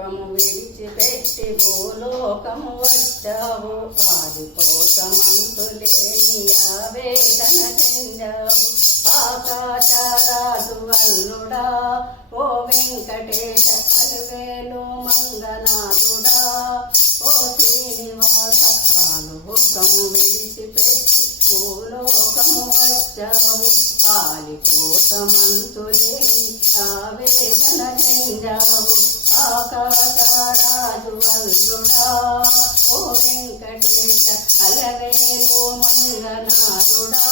లోకము విడిచిపెట్టి భూలోకము వచ్చావు. ఆది కోసమంతులేని ఆవేదన చెందావు. ఆకాశరాజు వల్లుడా ఓ వెంకటేశ అలివేలు మంగనాథుడా ఓ శ్రీనివాస లోకము విడిచిపెట్టి భూలోకము వచ్చావు. ఆది కోసమంతులేని ఆవేదన చెందావు. ఆకాశరాజు వల్లుడా ఓ వెంకటేశ అలవేలు మంగనాథుడా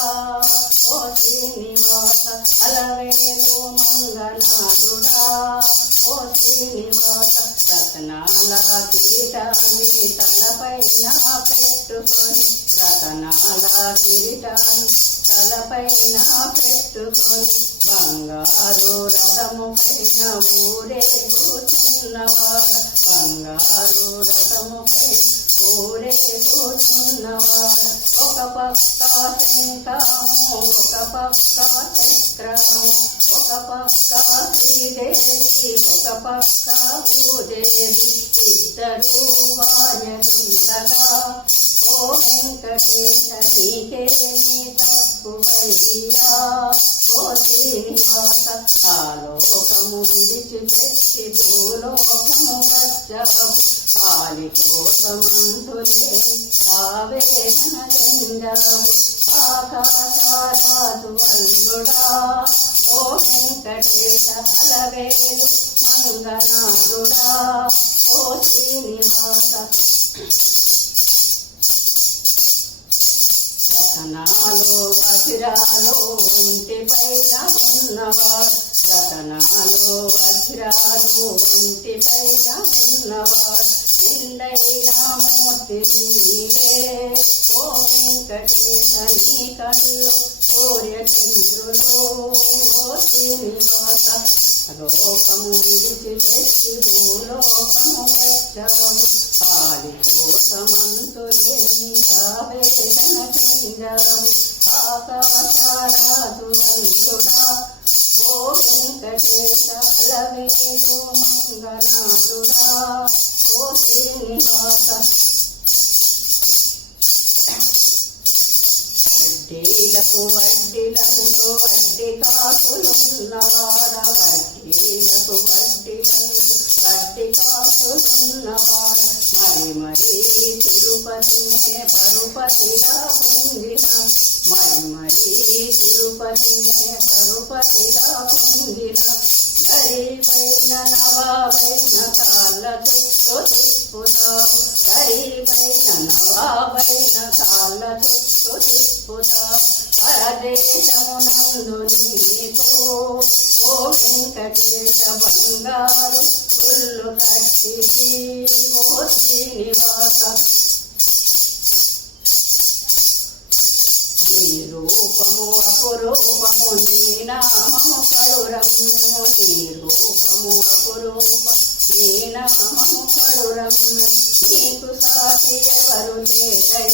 ఓ శ్రీనివాస అలవేలు మంగనాథుడా ఓ శ్రీనివాస రత్నాల కిరీటాన్ని తలపైన పెట్టుకొని రతనాల కిరీటాన్ని తలపైన పెట్టుకొని బంగారు రథము పైన ఊరేగుచున్నవాడ బంగారు రథము పైన ఊరేగుచున్నవాడ ఒక పక్క శంఖము ఒక పక్క చక్రము ఒక పక్క శ్రీదేవి ఒక పక్క భూదేవి ఇద్దరు భార్యలుండగా ఓ వెంకటేశ నీకేమి తక్కువయ్యా ఓ శ్రీనివాస లోకము విడిచిపెట్టి భూలోకము వచ్చావు. ఆది కోసమంతులేని ఆవేదన చెందావు. ఆకాశరాజు వల్లుడా ఓ వెంకటేశ అలవేలు మంగనాథుడా ఓ శ్రీనివాస రతనాలు వజ్రాలు ఒంటిపైన ఉన్నవాడు రతనాలు వజ్రాలు ఒంటిపైన ఉన్నవాడు నిండైన మూర్తి నీవే ఓ వెంకటేశ నీ కళ్ళు సూర్యచంద్రులు ఓ శ్రీనివాస లోకము విడిచిపెట్టి భూలోకము వచ్చావు. ఆది కోసమంతులేని ఆవేదన చెందావు. ఆకాశరాజు వల్లుడా ఓ వెంకటేశ అలవేలు మంగనాథుడా ఓ శ్రీనివాస వడ్డీలకు వడ్డీలంటూ వడ్డీ కాసులున్నవాడ వడ్డీలకు వడ్డీలంటూ వడ్డీ కాసులున్నవాడ మరి మరీ తిరుపతినే పరుపతిగా పొందిన మరి మరీ తిరుపతినే పరుపతిగా పొందిన గరీబైన నవాబైన కాళ్ళ చుట్టూ తిప్పుతావు గరీబైన నవాబైన కాళ్ళ చుట్టూ తిప్పుతావు పరదేశమునందు నీకు ఓ వెంకటేశ బంగారు గుళ్ళు కట్టిది ఓ శ్రీనివాస నీ రూపము అపురూపము నీ నామము కడు రమ్యము నీ రూపము అపురూపము నీ నామము కడు రమ్యము నీకు సాటి ఎవరు లేరై